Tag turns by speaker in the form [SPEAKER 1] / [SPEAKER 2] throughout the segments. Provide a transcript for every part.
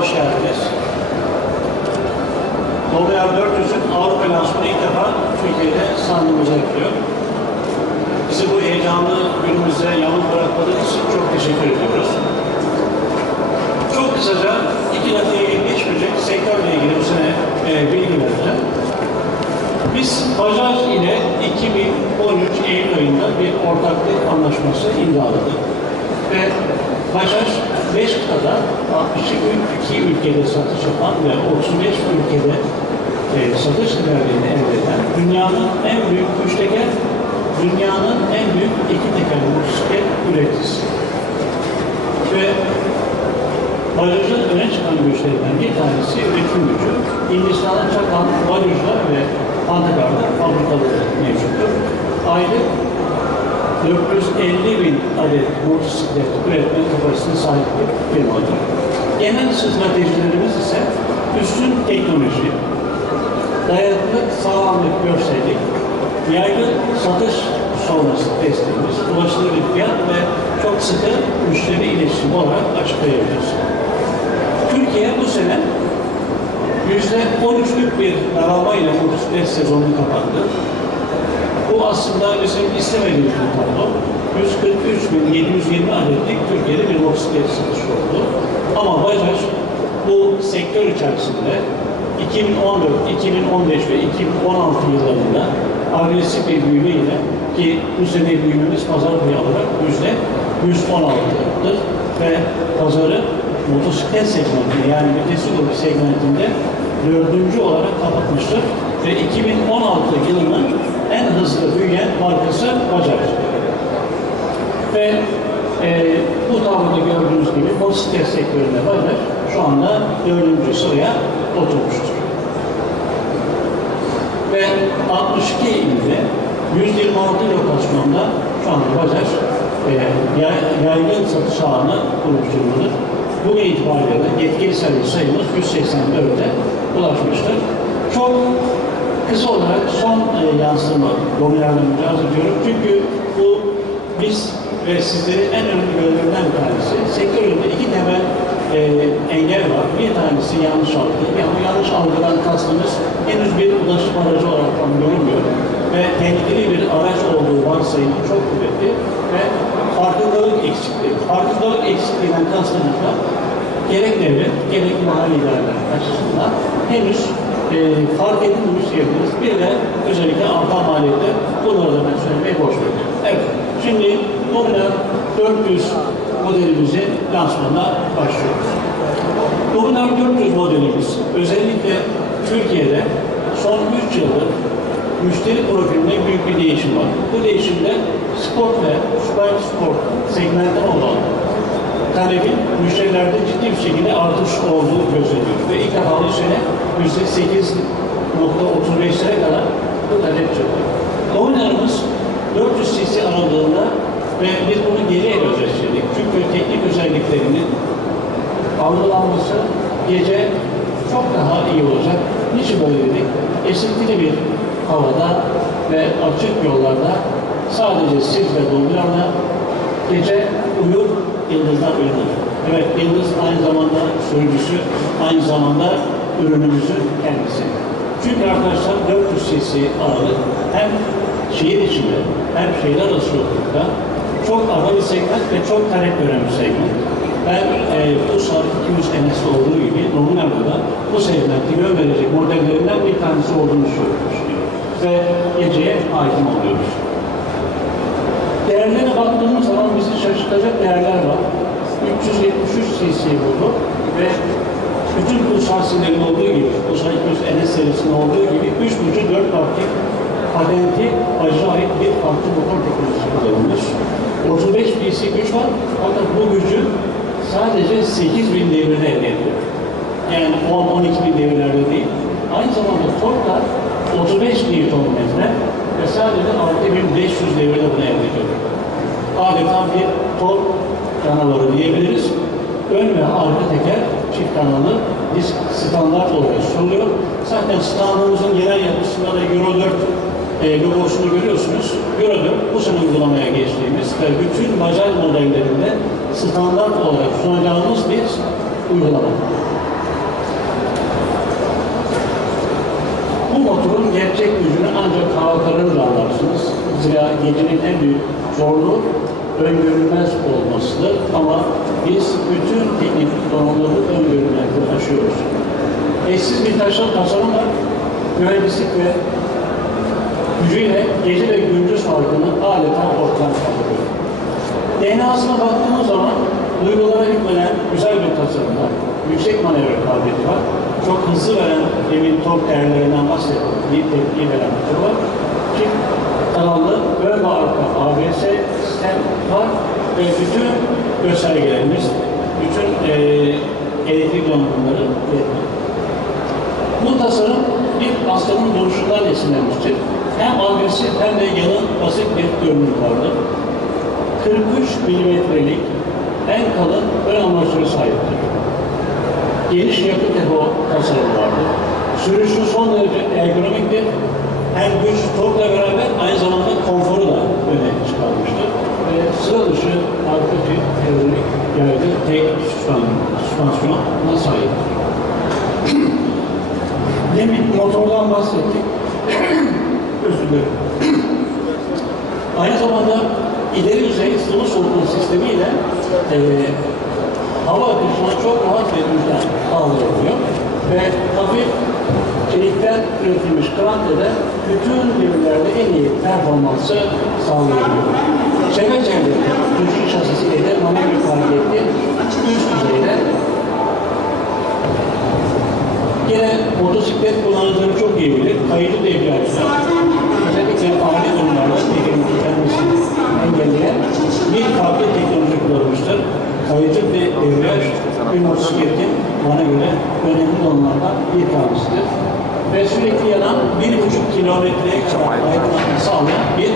[SPEAKER 1] hoş geldiniz. Dolayar 400'ün Avrupa lansmanı ilk defa Türkiye'de standımıza yapılıyor. Bizi bu heyecanlı günümüzde yalnız bırakmadığınız için çok teşekkür ediyoruz. Çok kısaca iki dakikaya geçmeyecek sektörle ilgili bu sene e, bilgi vereceğim. Biz Bajaj ile 2013 Eylül ayında bir ortaklık anlaşması imzaladık. Ve Bajaj 5 kıtada 62 ülkede satış yapan ve 35 ülkede e, satış liderliğini elde eden dünyanın en büyük üç teker, dünyanın en büyük iki tekerli motosiklet üreticisi. Ve Bajaj'ın öne çıkan güçlerinden bir tanesi üretim gücü. Hindistan'ın Çakan, Bajaj'da ve Antakar'da fabrikaları mevcuttur. Aylık 450 bin adet motosiklet üretme kapasitesine sahip bir firmadır. Genel stratejilerimiz ise üstün teknoloji, dayanıklı sağlamlık görsellik, yaygın satış sonrası desteğimiz, ulaşılabilir fiyat ve çok sıkı müşteri iletişimi olarak açıklayabiliriz. Türkiye bu sene yüzde 13'lük bir daralmayla motosiklet sezonunu kapattı. Aslında bizim istemediğimiz bir tablo. 143.720 adetlik Türkiye'de bir motosiklet satışı oldu. Ama Bajaj bu sektör içerisinde 2014, 2015 ve 2016 yıllarında agresif bir büyümeyle ki bu sene büyümemiz pazar payı olarak yüzde 116'dır ve pazarı motosiklet segmentinde yani vitesi grubu segmentinde dördüncü olarak kapatmıştır ve 2016 yılının en hızlı büyüyen markası Bajaj. Ve e, bu tabloda gördüğünüz gibi motosiklet sektöründe Bajaj şu anda dördüncü sıraya oturmuştur. Ve 62 ilde 126 lokasyonda şu anda Bajaj e, yay- yaygın satış ağını durumdadır. Bugün itibariyle yetkili servis sayımız 184'e ulaşmıştır. Çok kısa olarak son e, yansıma dominardan arz ediyorum. Çünkü bu biz ve sizleri en önemli görevlerinden bir tanesi. Sektöründe iki temel e, engel var. Bir tanesi yanlış algı. Yani bu yanlış algıdan kastımız henüz bir ulaşım aracı olarak tam görünmüyor. Ve tehlikeli bir araç olduğu varsayımı çok kuvvetli ve farkındalık eksikliği. Farkındalık eksikliğinden kastımız da gerek devlet, gerek mahalli idareler açısından henüz e, fark edilmemiş diyebiliriz. Bir de özellikle arka maliyette bunları da ben söylemeye borç veriyorum. Evet, şimdi Dominar 400 modelimizin lansmanına başlıyoruz. Dominar 400 modelimiz özellikle Türkiye'de son 3 yıldır müşteri profilinde büyük bir değişim var. Bu değişimde sport ve süper sport segmentten olan talebin müşterilerde ciddi bir şekilde artış olduğu gözleniyor. Ve ilk defa bu sene %8.35'lere kadar talep çıktı. Dominarımız 400 cc aralığında ve biz bunu geri el özetledik. Çünkü teknik özelliklerinin algılanması gece çok daha iyi olacak. Niçin böyle dedik? Esintili bir havada ve açık yollarda sadece siz ve dominarla gece uyur, yıldızlar uyanır. Evet, yıldız aynı zamanda sürücüsü, aynı zamanda ürünümüzün kendisi. Çünkü arkadaşlar 400 cc aralık hem şehir içinde hem şehirler arası yolculukta çok ara bir segment ve çok talep gören bir segment. Ben e, bu saat 200 NS olduğu gibi Dominar'da da bu segmentte yön verecek modellerinden bir tanesi olduğunu söylüyoruz. Ve geceye hakim oluyoruz. Değerlerine baktığımız zaman bizi şaşırtacak değerler var. 373 cc buldu ve bütün bu şahsilerin olduğu gibi, bu 200 NS serisinin olduğu gibi 3.5-4 partik patenti Bajaj'a ait bir farklı motor teknolojisi kullanılmış. 35 PC güç var fakat bu gücü sadece 8000 devirde elde ediyor. Yani 10-12 bin devirlerde değil. Aynı zamanda tork da 35 Nm ve sadece 6500 devirde bunu elde ediyor. Adeta bir tork canavarı diyebiliriz. Ön ve arka teker çift kanalı biz standart olarak sunuluyor. Zaten standımızın yerel yapısında da Euro 4 e, logosunu görüyorsunuz. Euro 4 bu sene uygulamaya geçtiğimiz ve bütün bacal modellerinde standart olarak sunacağımız bir uygulama. Bu motorun gerçek gücünü ancak hava kararıyla anlarsınız. Zira gecenin en büyük zorluğu öngörülmez olmasıdır. Ama biz bütün teknik donanımları öngörülmezdir aşıyoruz. Eşsiz bir taşın tasarımla mühendislik ve gücüyle gece ve gündüz farkını adeta ortadan kaldırıyor. DNA'sına baktığımız zaman duygulara hükmeden güzel bir tasarımda, yüksek manevra kabiliyeti var. Çok hızlı veren emin tork değerlerinden bahsettiğim bir tepki veren bir var. Çift kanallı ön ve arka ABS sistem var ve bütün göstergelerimiz, bütün e, elektrik donanımları yetmiyor. Bu tasarım bir hastanın duruşundan esinlenmiştir. Hem agresif hem de yalın basit bir görünüm vardır. 43 milimetrelik en kalın ön amortisöre sahiptir. Geniş yakıt depo tasarımı vardır. Sürüşü son derece ergonomiktir. Hem güç, torkla beraber aynı zamanda konforu da öne çıkarmıştır. Ve sıra dışı arka bir aerodinamik yaylı tek süspansiyona sahiptir. Demin motordan bahsettik. Özür dilerim. Aynı zamanda ileri düzey sıvı soğutma sistemiyle e, hava akışına çok rahat bir düzen sağlanıyor ve hafif çelikten üretilmiş krantede bütün devirlerde en iyi performansı sağlayabiliyor. Çevre çevre düzgün şasisiyle de manevra kabiliyeti üst düzeyde motosiklet kullanıcıları çok iyi bilir. Kayıcı debriyajlar, özellikle ani durumlarda tekerin kilitlenmesini engelleyen bir farklı teknoloji kullanılmıştır. Kayıcı bir debriyaj bir motosikletin bana göre önemli konulardan bir tanesidir. Ve sürekli yanan bir buçuk kilometreye aydınlatma sağlayan bir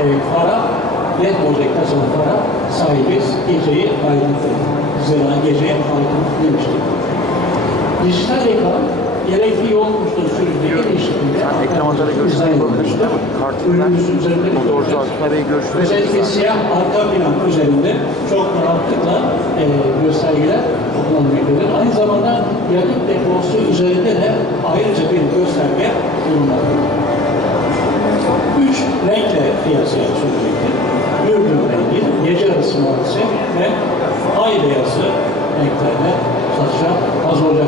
[SPEAKER 1] e, fara, olacak tasarım fara sahibiz. Geceyi aydınlatır. Zira geceyi aydınlatır demiştik. Dijital ekran gerekli yol kuşları sürücüye en şekilde
[SPEAKER 2] Ekranlara görüşler yapabilirsin değil mi?
[SPEAKER 1] Üzerinde
[SPEAKER 2] motorcu Bey görüşleri
[SPEAKER 1] Özellikle siyah arka plan üzerinde çok rahatlıkla e, göstergeler kullanılmaktadır. Aynı zamanda yakıt deposu üzerinde de ayrıca bir gösterge bulunmaktadır. Üç renkle piyasaya sürülecektir. Mürdüm rengi, gece yarısı mavisi ve ay beyazı renklerle satışa hazır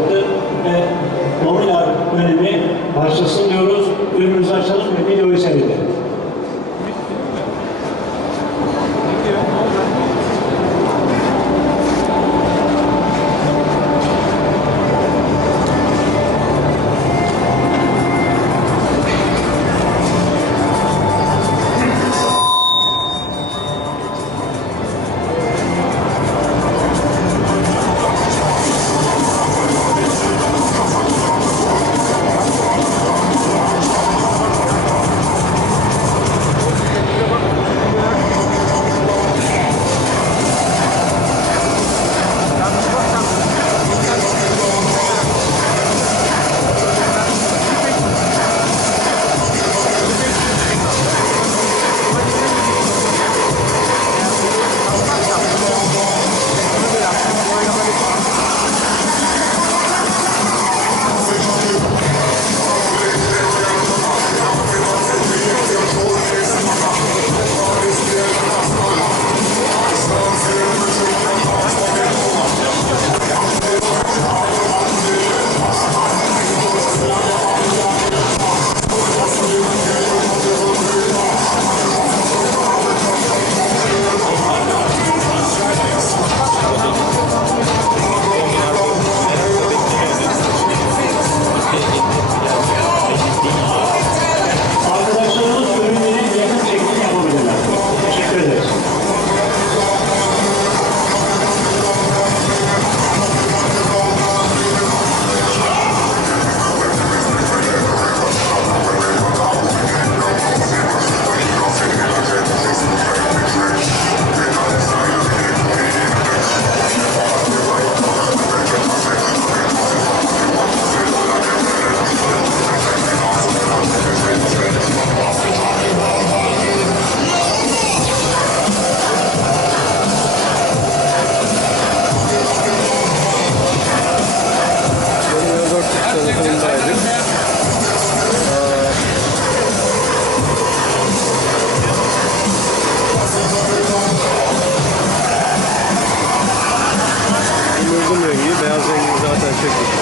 [SPEAKER 3] Gracias.